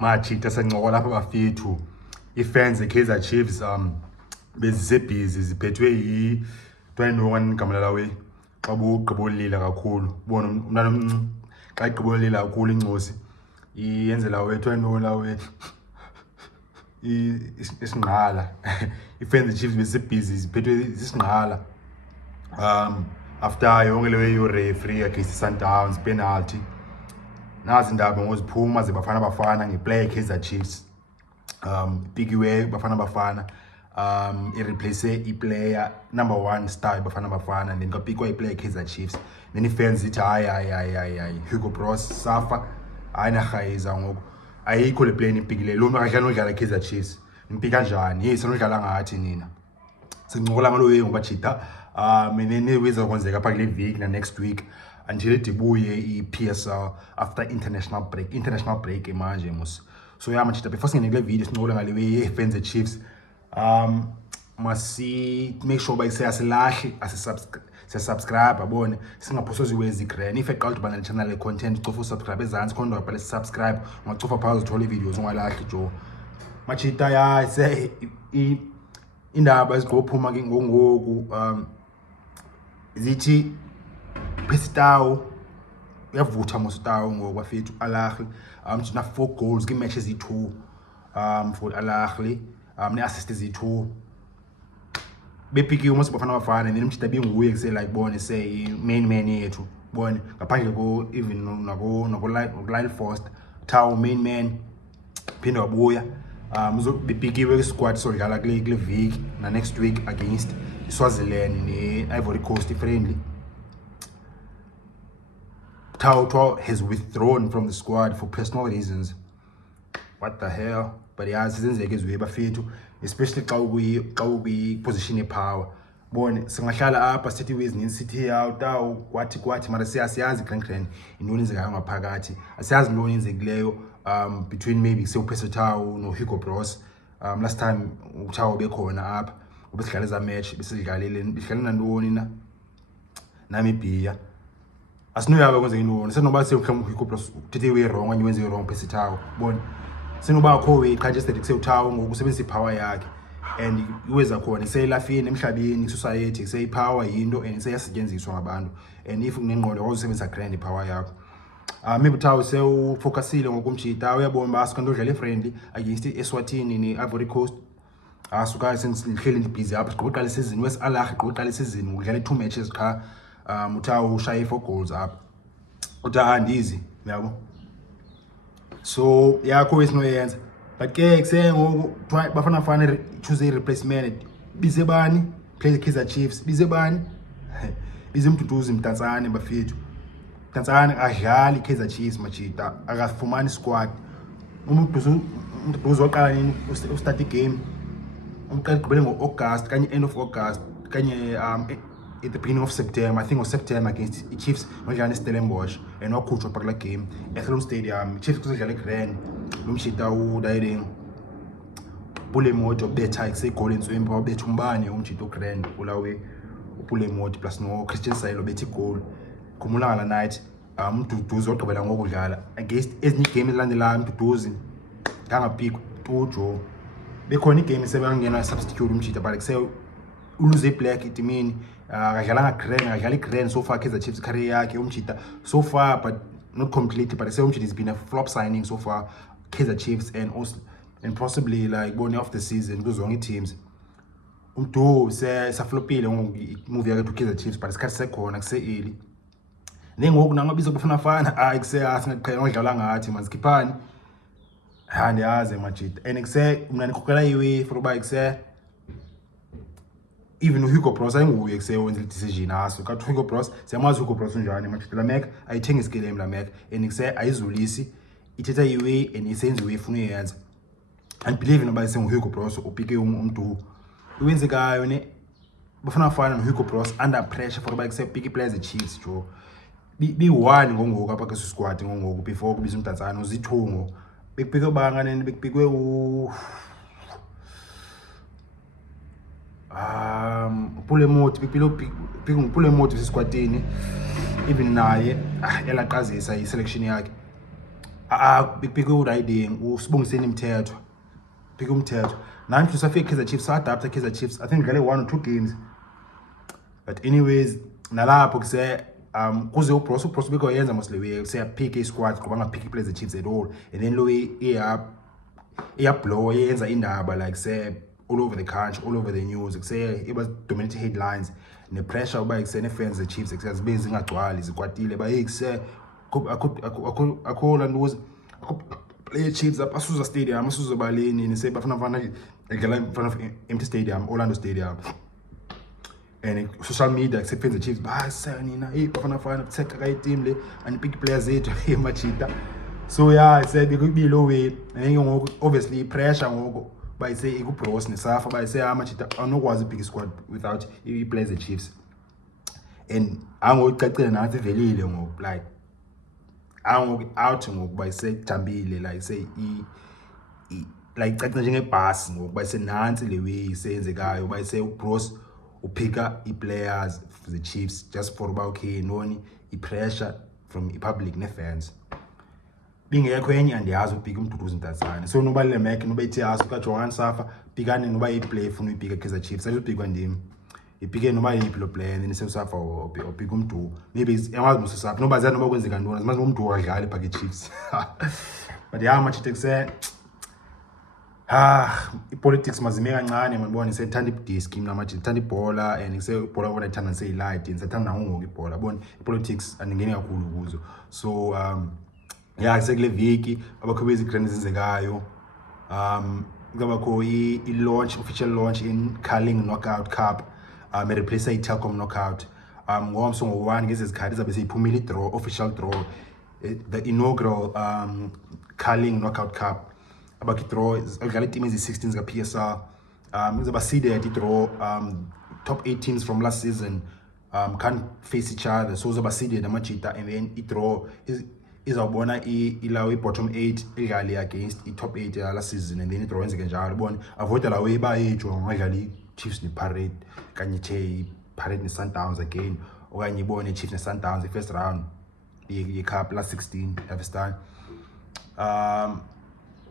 machita sencokola lapha bafethu ifans eKaizer Chiefs bezisebhizi ziphethwe yi-21 gamla we xa bugqibolila kakhulu bona umntana omncinci xa igqibolila kakhulu incosi iyenzela we-21 lawe isingqala ifans Chiefs bezisebhizi ziphethwe zisingqala after yonke leyo referee against Sundowns penalty nazi indaba ngoziphuma bafana ngeplay Kaizer Chiefs pikiwe bafana i-replace i-player number 1 star bafana then kapikwa i-player Kaizer Chiefs then i-fans ithi hayi Hugo Bros safa hayi nahayiza ngoku ayikho le play ipikile lo makadlala nodlala Kaizer Chiefs impika kanjani hey sanodlala ngathi nina sincokola ngalo yeng bajita menene wiza kwenzeka apha kule week na next week until idibuye i-PSL after international break manje mos so yeah machita before singene kule video sincokola ngale ye-fans Chiefs masi make sure bayisiyasilahle subscribe abone singaphosozi wezi grand if eqala ubana channel content cofa subscribe ezantsi khona ubhale subscribe ungacofa pause uthola videos ungalahli jo machita ya se indaba eziqophuma ke ngoku zithi Pestaw uyavutha mostaw ngokwafethu Al-Ahly na 4 goals ki matches i2 for Al-Ahly ne assist ezi2 bepikiwe mos bafana then mchita binguye kuse like bone say main man yethu bone ngaphandle ko even nako Lyle Foster Taw main man phinda wabuya bepikiwe ku squad sodlala kule week na next week against Swaziland ne Ivory Coast friendly. Taw has withdrawn from the squad for personal reasons. What the hell? But yeah, sizenzeke ezwe bafethu especially xa uyi position power. Bone singahlala apha sithi wezini city yaw Taw kwathi mara siyazi grand intoni ezekayo ngaphakathi. Asiyazi intoni enzekileyo between maybe sewuphese Taw no Hugo Bros. Last time uTaw bekhona apha ubesidlala eza match besidlalana ntoni na Namibia asinoyaba kwenza intoni senoba sewuhlamba Hugo Bros uthethe way wrong and wenze wrong phese Taw bone senoba kho way congested kuseTaw ngokusebenzisa ipower yakhe and iweza khona seyilafini emhlabeni society seyipower into and seyasetshenziswa ngabantu and if unengqondo awuzisebenzisa grand power yakho maybe Taw sewufocusile ngokumjita uyabona basikho udlala friendly against eSwatini ne Ivory Coast asuka sengihleli busy apha siqoqala season wes Al-Ahly qoqala season udlala 2 matches qha Taw ushaye 4 goals apha uthi andizi yabo so yakho esinoyenza but ke kusengoku bafana choose a replacement bize bani play Kaizer Chiefs bize bani bize Mdantsane bafethu Mdantsane adlali Kaizer Chiefs machita akafumani squad uMduduzi waqala nini start game umqala gqibele ngo-August kanye end of August kanye at the beginning of September I think was September against the Chiefs wadlala Stellenbosch and wakhutshwa phakula game eHlom Stadium Chiefs kuzodlala grand lumshita uDayiring Pulemoti obetha isegoal enswembi wabetha umbane umjito grand ulawe uPulemoti plus no Christian Silo bethi goal khumula ngala night Mduduzi wagqibela ngokudlala against ezinye game ezilandelayo Mduduzi ngangapikwa tujo bekhona igame sebangena substitute umjita but kuse uluze black itimini akadlala grand so far Kaizer Chiefs career yakhe umjita so far but not completely but say umjita has been a flop signing so far Kaizer Chiefs and possibly like bone of the season kuzonke teams umdu saflopile movie yakhe to Kaizer Chiefs but isikhathi sekhona kuse early nengoku nangabizo bafana kuse asingaqhela ngodlala ngathi manzikhiphani andiyazi majita and kuse mina nikhokhela iwe for uba kuse even Hugo Bros ayinguye kuse wenza decision aso ka Hugo Bros siyamazi Hugo Bros unjani manje la Mac ayithenga iskele la Mac and kuse ayizulisi ithetha iwe and isenze iwe ifuna uyenza and believe in about saying Hugo Bros upike umuntu uwenzekayo ne bafana no Hugo Bros under pressure for uba kuse pick players Chiefs jo bi one ngongoku apha ke squad ngongoku before kubiza uMdantsane uzithungo bekupike bangane bekupikwe Pulemoti Pulemoti squadini even naye yalaqazisa i selection yakhe big riding usibongiseni imithetho big umthetho nanti usafika Kaizer Chiefs adapter Kaizer Chiefs I think ngale 1 or 2 games but anyways nalapho kuse kuze ubros beko yenza moslewe kuse pick a squad ngoba ngapick players the Chiefs at all and then lo blow yenza indaba like say all over the country all over the news kuse it was dominating headlines ne pressure uba kuse fans the Chiefs kuse zibe zingagcwali zikwatile ba kuse akho landoz play Chiefs up asuza stadium asuza baleni nise bafana ngela in front of empty stadium Orlando Stadium and social media except the Chiefs basanina bafana check ka team le and big players ethu emachita so yeah I said it could be low way and ngoku obviously pressure ngoku by say ikubros nesafa by say amachita anokwazi big squad without he plays the Chiefs and angocacile nathi velile ngoku like out ngoku by say thambile like say like caca njengebhasi ngoku by say nansi le way isenzekayo by say ubros upika i-players for the Chiefs just for uba okay noni i-pressure from i-public ne-fans bingekho enye andiyazi upika umduduzi Mdantsane so noba le mek noba ithi yazi ukaJohan Safa pikane noba i-play funa uyipika Kaizer Chiefs ayizopikwa ndim ipike noba yiphi lo play and then seUsafa opika umdu maybe engazi mususafa noba zazi noba kwenzeka ntoni zimazi umdu akadlali pha ke-Chiefs but yeah machite kuse i-politics mazime kancane manibona sethanda idisk mina manje ngithanda ibhola and ngisebhola bona ithanda ngiseyilight ngisethanda nangoku ibhola bona i-politics andingeni kakhulu kuzo so yeah sekule viki abakhwebezi grand ezenzekayo ngabakho i-launch official launch in Carling Knockout Cup replace i-Telkom Knockout ngomso ngo-1 ngezizikhathi zabe seyiphumile i-draw official draw the inaugural Carling Knockout Cup about draw adlala team ezi-16 zika-PSL izaba seeded i-draw top 8 teams from last season can't face each other so izaba seeded amajita and then i-draw izawubona ilawo i-bottom 8 idlale against i-top 8 last season and then i-draw yenzeke njalo bona avoida lawo ibayejo ngadlala i-Chiefs ne-Parade kanye i-Parade ne-Sundowns again okanye ibone i-Chiefs ne-Sundowns i-first round ye-cup last 16 understand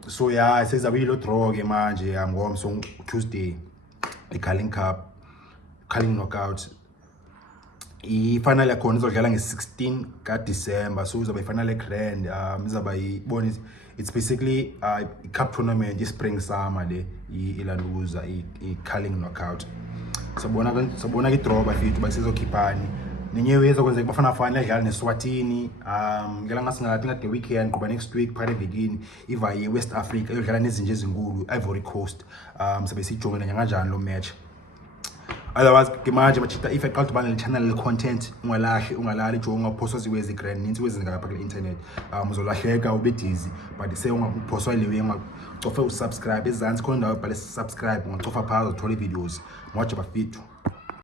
so yeah sezabe ilo draw ke manje ngomso Tuesday i-Carling Cup Carling Knockout i-final yakhona izodlala nge-16 kaDisemba so izaba i-final grand izaba ibona it's basically i-cup tournament i-spring summer le ilanduza i-Carling Knockout sabona ke draw bafethu basizokhiphani nenyewe ezokwenzeka bafana fana edlala neSwatini ngela ngasingathi ngade weekend ngoba next week phakathi evekini iva ye-West Africa eyodlala nezinje ezinkulu Ivory Coast sabe sijongene kanjani lo match otherwise ke manje machita if aqala ubana le channel content ungalali jonga posts ziwezi grand ninzi wezinga lapha ku internet uzolahleka ube busy but say ungaphoswa lewe ungacofa usubscribe ezantsi khona ndawo bhale subscribe ungacofa phansi uthola videos moja bafethu